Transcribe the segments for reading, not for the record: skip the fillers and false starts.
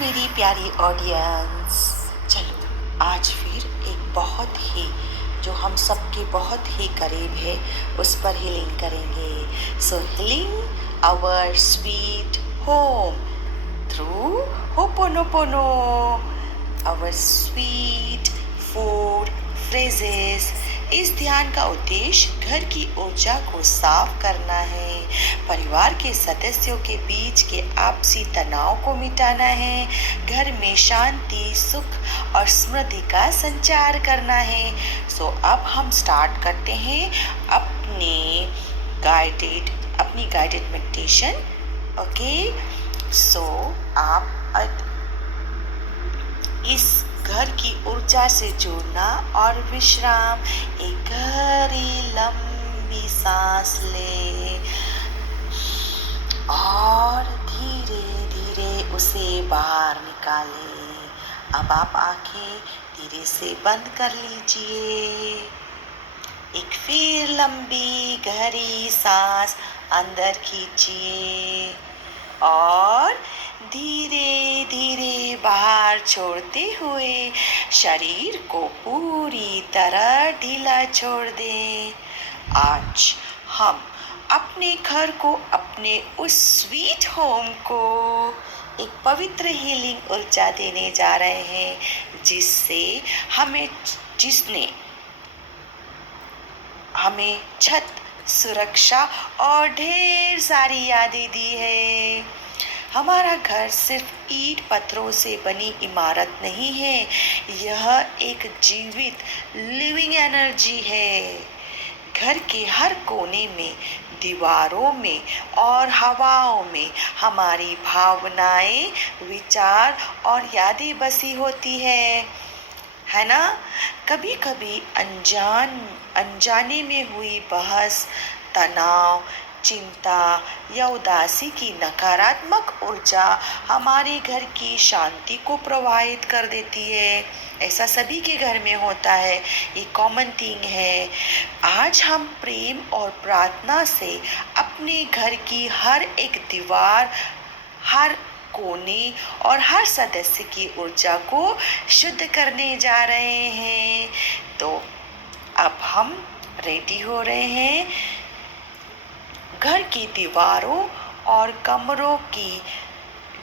मेरी प्यारी ऑडियंस, चलो आज फिर एक बहुत ही जो हम सबके बहुत ही करीब है उस पर हीलिंग करेंगे। So healing our sweet home through ho'oponopono, our sweet food phrases. इस ध्यान का उद्देश्य घर की ऊर्जा को साफ करना है, परिवार के सदस्यों के बीच के आपसी तनाव को मिटाना है, घर में शांति सुख और समृद्धि का संचार करना है। सो अब हम स्टार्ट करते हैं अपनी गाइडेड मेडिटेशन। ओके, सो आप इस घर की ऊर्जा से जुड़ना और विश्राम। एक गहरी लंबी सांस ले और धीरे धीरे उसे बाहर निकाले। अब आप आंखें धीरे से बंद कर लीजिए। एक फिर लंबी गहरी सांस अंदर खींचिए और धीरे धीरे बाहर छोड़ते हुए शरीर को पूरी तरह ढीला छोड़ दें। आज हम अपने घर को, अपने उस स्वीट होम को एक पवित्र हीलिंग ऊर्जा देने जा रहे हैं, जिसने हमें छत, सुरक्षा और ढेर सारी यादें दी है। हमारा घर सिर्फ ईंट पत्थरों से बनी इमारत नहीं है, यह एक जीवित लिविंग एनर्जी है। घर के हर कोने में, दीवारों में और हवाओं में हमारी भावनाएं, विचार और यादें बसी होती है ना। कभी कभी अनजाने में हुई बहस, तनाव, चिंता या उदासी की नकारात्मक ऊर्जा हमारे घर की शांति को प्रभावित कर देती है। ऐसा सभी के घर में होता है, ये कॉमन थिंग है। आज हम प्रेम और प्रार्थना से अपने घर की हर एक दीवार, हर कोने और हर सदस्य की ऊर्जा को शुद्ध करने जा रहे हैं। तो अब हम रेडी हो रहे हैं। घर की दीवारों और कमरों की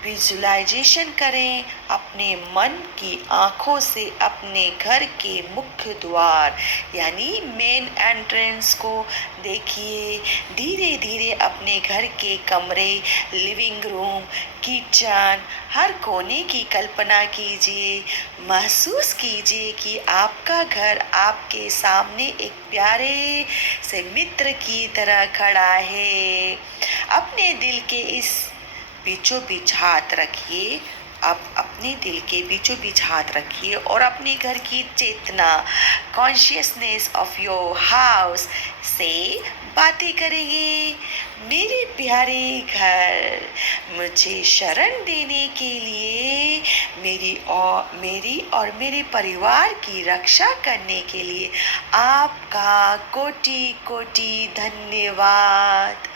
विजुअलाइजेशन करें। अपने मन की आंखों से अपने घर के मुख्य द्वार यानी मेन एंट्रेंस को देखिए। धीरे धीरे अपने घर के कमरे, लिविंग रूम, किचन, हर कोने की कल्पना कीजिए। महसूस कीजिए कि आपका घर आपके सामने एक प्यारे से मित्र की तरह खड़ा है। अपने दिल के इस बीचों बीच हाथ रखिए। आप अपने दिल के बीचों बीच हाथ रखिए और अपने घर की चेतना, कॉन्शियसनेस ऑफ योर हाउस से बातें करेंगे। मेरे प्यारे घर, मुझे शरण देने के लिए, मेरी और मेरे परिवार की रक्षा करने के लिए आपका कोटि कोटि धन्यवाद।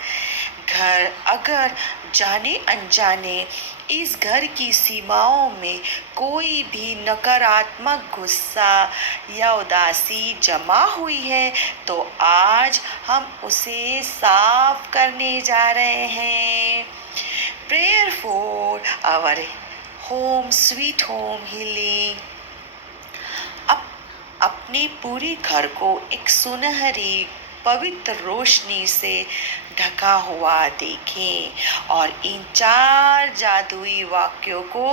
घर अगर जाने अनजाने इस घर की सीमाओं में कोई भी नकारात्मक गुस्सा या उदासी जमा हुई है तो आज हम उसे साफ करने जा रहे हैं। Prayer for our home sweet home healing. अपने पूरे घर को एक सुनहरी पवित्र रोशनी से ढका हुआ देखें और इन 4 जादुई वाक्यों को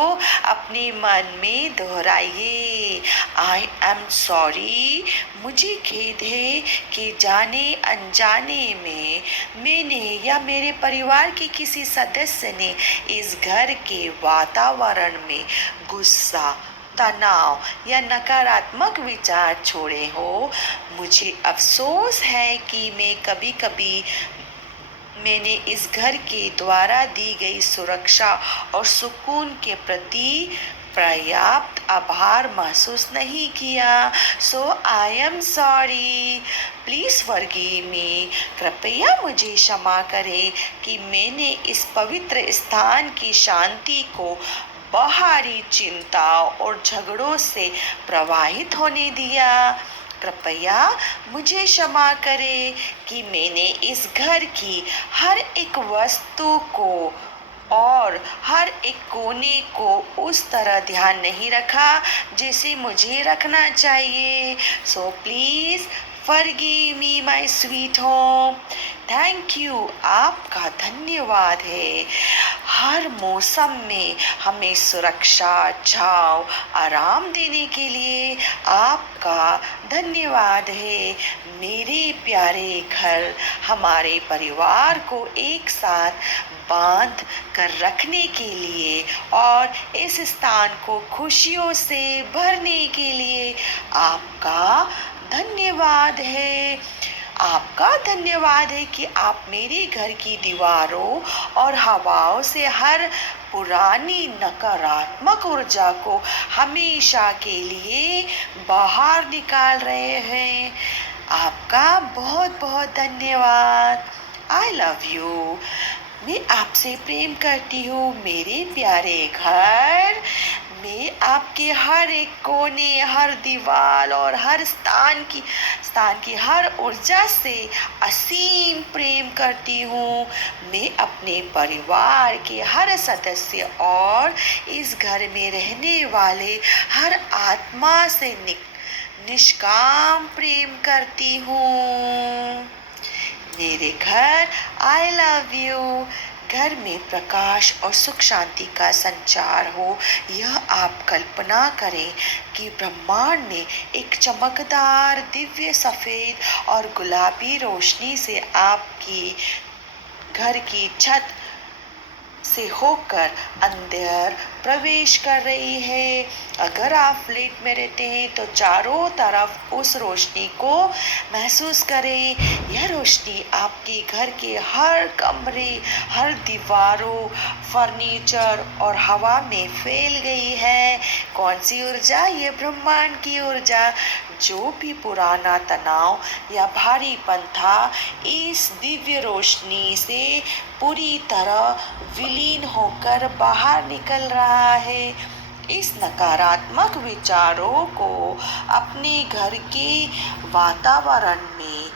अपने मन में दोहराइए। आई एम सॉरी, मुझे खेद है कि जाने अनजाने में मैंने या मेरे परिवार के किसी सदस्य ने इस घर के वातावरण में गुस्सा, तनाव या नकारात्मक विचार छोड़े हो। मुझे अफसोस है कि मैंने इस घर के द्वारा दी गई सुरक्षा और सुकून के प्रति पर्याप्त आभार महसूस नहीं किया। So I am sorry, please forgive me. कृपया मुझे क्षमा करें कि मैंने इस पवित्र स्थान की शांति को बाहरी चिंताओं और झगड़ों से प्रवाहित होने दिया। कृपया मुझे क्षमा करें कि मैंने इस घर की हर एक वस्तु को और हर एक कोने को उस तरह ध्यान नहीं रखा जैसे मुझे रखना चाहिए। So please forgive me my sweet home. Thank you, आपका धन्यवाद है। हर मौसम में हमें सुरक्षा, छांव, आराम देने के लिए आपका धन्यवाद है। मेरे प्यारे घर हमारे परिवार को एक साथ बांध कर रखने के लिए और इस स्थान को खुशियों से भरने के लिए आपका धन्यवाद है। आपका धन्यवाद है कि आप मेरे घर की दीवारों और हवाओं से हर पुरानी नकारात्मक ऊर्जा को हमेशा के लिए बाहर निकाल रहे हैं। आपका बहुत बहुत धन्यवाद। I love you. मैं आपसे प्रेम करती हूँ मेरे प्यारे घर। मैं आपके हर एक कोने, हर दीवार और हर स्थान की हर ऊर्जा से असीम प्रेम करती हूँ। मैं अपने परिवार के हर सदस्य और इस घर में रहने वाले हर आत्मा से निष्काम प्रेम करती हूँ। मेरे घर, आई लव यू। घर में प्रकाश और सुख शांति का संचार हो, यह आप कल्पना करें कि ब्रह्मांड ने एक चमकदार दिव्य सफेद और गुलाबी रोशनी से आपकी घर की छत से होकर अंदर प्रवेश कर रही है। अगर आप फ्लैट में रहते हैं तो चारों तरफ उस रोशनी को महसूस करें। यह रोशनी आपके घर के हर कमरे, हर दीवारों, फर्नीचर और हवा में फैल गई है। कौन सी ऊर्जा? ये ब्रह्मांड की ऊर्जा। जो भी पुराना तनाव या भारीपन था, इस दिव्य रोशनी से पूरी तरह विलीन होकर बाहर निकल रहा है। इस नकारात्मक विचारों को अपने घर के वातावरण में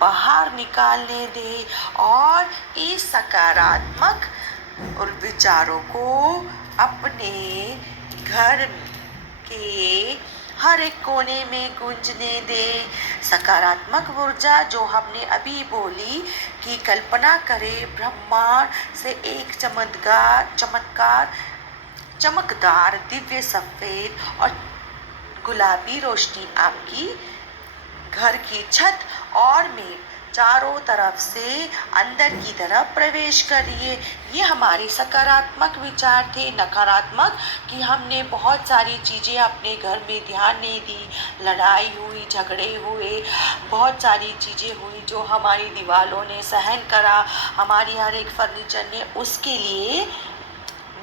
बाहर निकालने दे और इस सकारात्मक और विचारों को अपने घर के हर एक कोने में गूंजने दे। सकारात्मक ऊर्जा जो हमने अभी बोली कि कल्पना करें ब्रह्मांड से एक चमकदार दिव्य सफेद और गुलाबी रोशनी आपकी घर की छत और में चारों तरफ से अंदर की तरफ प्रवेश करिए। ये हमारे सकारात्मक विचार थे। नकारात्मक कि हमने बहुत सारी चीज़ें अपने घर में ध्यान नहीं दी, लड़ाई हुई, झगड़े हुए, बहुत सारी चीज़ें हुई जो हमारी दीवारों ने सहन करा, हमारी हर एक फर्नीचर ने। उसके लिए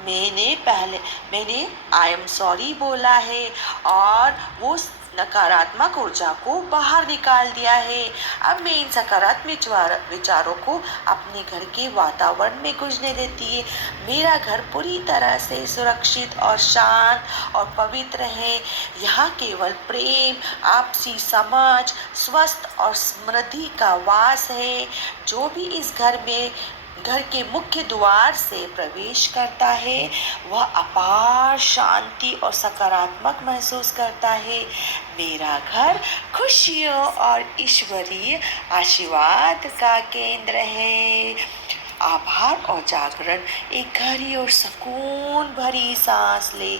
मैंने आई एम सॉरी बोला है और वो नकारात्मक ऊर्जा को बाहर निकाल दिया है। अब मैं इन सकारात्मक विचारों को अपने घर के वातावरण में गूंजने देती है। मेरा घर पूरी तरह से सुरक्षित और शांत और पवित्र है। यहाँ केवल प्रेम, आपसी समझ, स्वस्थ और समृद्धि का वास है। जो भी इस घर के मुख्य द्वार से प्रवेश करता है वह अपार शांति और सकारात्मक महसूस करता है। मेरा घर खुशियों और ईश्वरीय आशीर्वाद का केंद्र है। आभार और जागरण। एक गहरी और सुकून भरी सांस ले।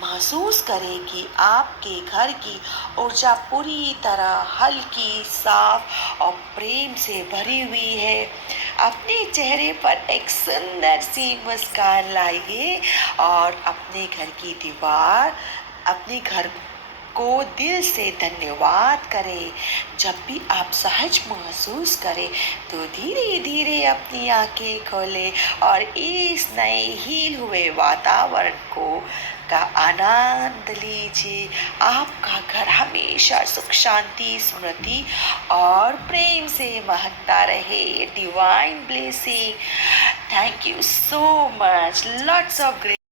महसूस करें कि आपके घर की ऊर्जा पूरी तरह हल्की, साफ और प्रेम से भरी हुई है। अपने चेहरे पर एक सुंदर सी मुस्कान लाइए और अपने घर को दिल से धन्यवाद करें। जब भी आप सहज महसूस करें तो धीरे धीरे अपनी आंखें खोलें और इस नए हील हुए वातावरण का आनंद लीजिए। आपका घर हमेशा सुख शांति स्मृति और प्रेम से महकता रहे। Divine blessing. Thank you so much. Lots of